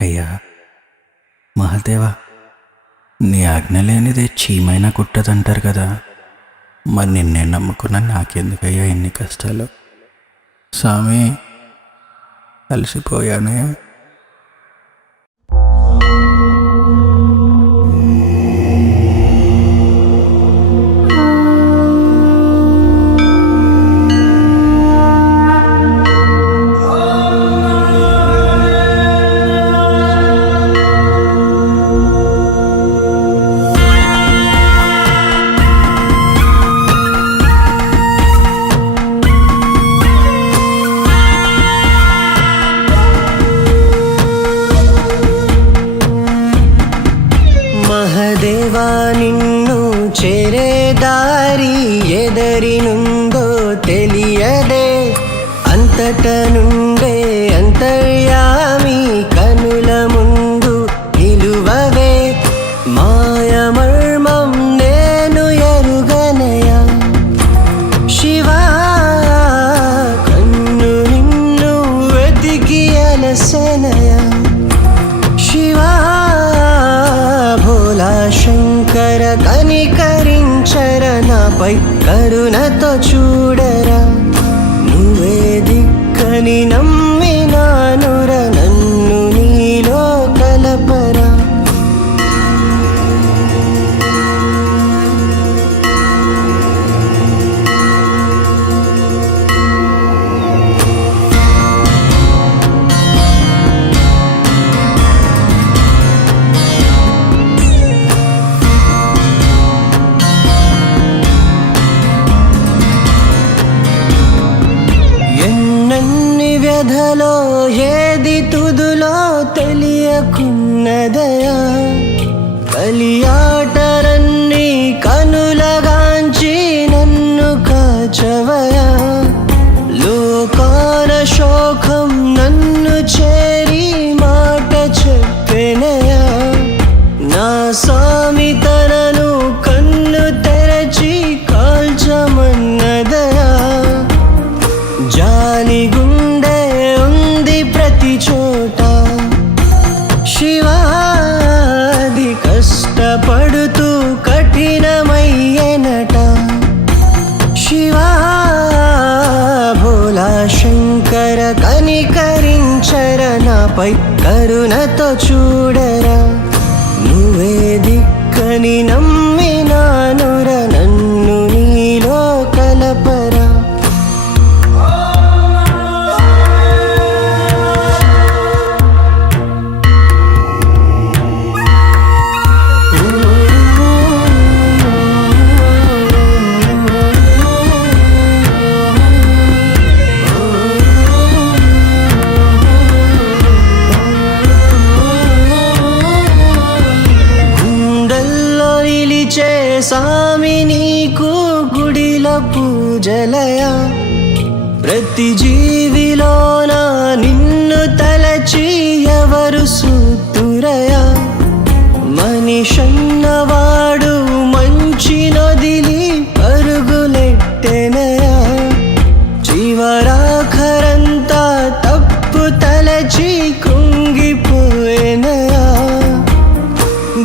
అయ్యా మహాదేవా, నీ ఆజ్ఞ లేనిదే చీమైనా కుట్టదంటారు కదా. మరి నిన్నే నమ్ముకున్నా, నాకెందుకయ్యా ఇన్ని కష్టాలు? స్వామి, అలసిపోయానే. మహదేవా, నిన్ను చేరే దారి ఎదరినుందో తెలియదే. అంతట నుండే అంతర్యామి కనుల ముందు నిలువవే. మాయమర్మం నేను ఎరుగనయా శివా, కన్ను నిన్ను వెతికి అలసనయా శివా. భోలా శంకర, కనికరించర నాపై కరుణతో చూడరా. నువ్వే దిక్కని నమ్మినానుర, నన్ను నీలో కలపరా. వ్యధలో ఏది తుదులో తెలియకున్నదయా. కలియాటరన్ని కనులగాంచి నన్ను కాచవయా. లోకాన శోకం నన్ను చేరి మాట చెప్పెనయా. నా స్వామి తనను కన్ను తెరచి కాల్చమన్నదయా. జాలి గుండె ఉంది ప్రతి చోట శివాది, కష్టపడుతూ కఠినమయ్యనట శివా. భోలా శంకర, కనికరించర నాపై కరుణతో చూడరా. నువ్వే దిక్కని నమ్మినానుర, నన్ను నీలో కలపరా. స్వామి, నీకు గుడిల పూజలయా. ప్రతి జీవిలోన నిన్ను తలచి ఎవరు సూతురయా. మనిషన్నవాడు మంచి నొదిలి పరుగులెట్టెనయా. చివరాఖరంతా తప్పు తలచి కృంగిపోయేనయా.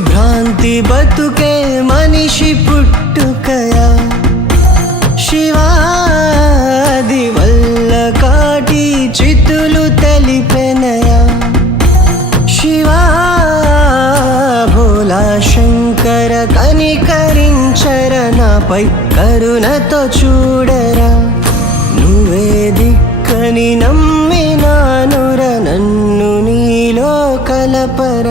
భ్రాంతి బతుకే మనిషి పుట్టుకయా శివాది, వల్ల కాటి చితులు తెలిపెనయా శివా. భోలా శంకర, కనికరించర నాపై కరుణతో చూడరా. నువ్వే దిక్కని నమ్మినానుర, నన్ను నీలో కలపరా.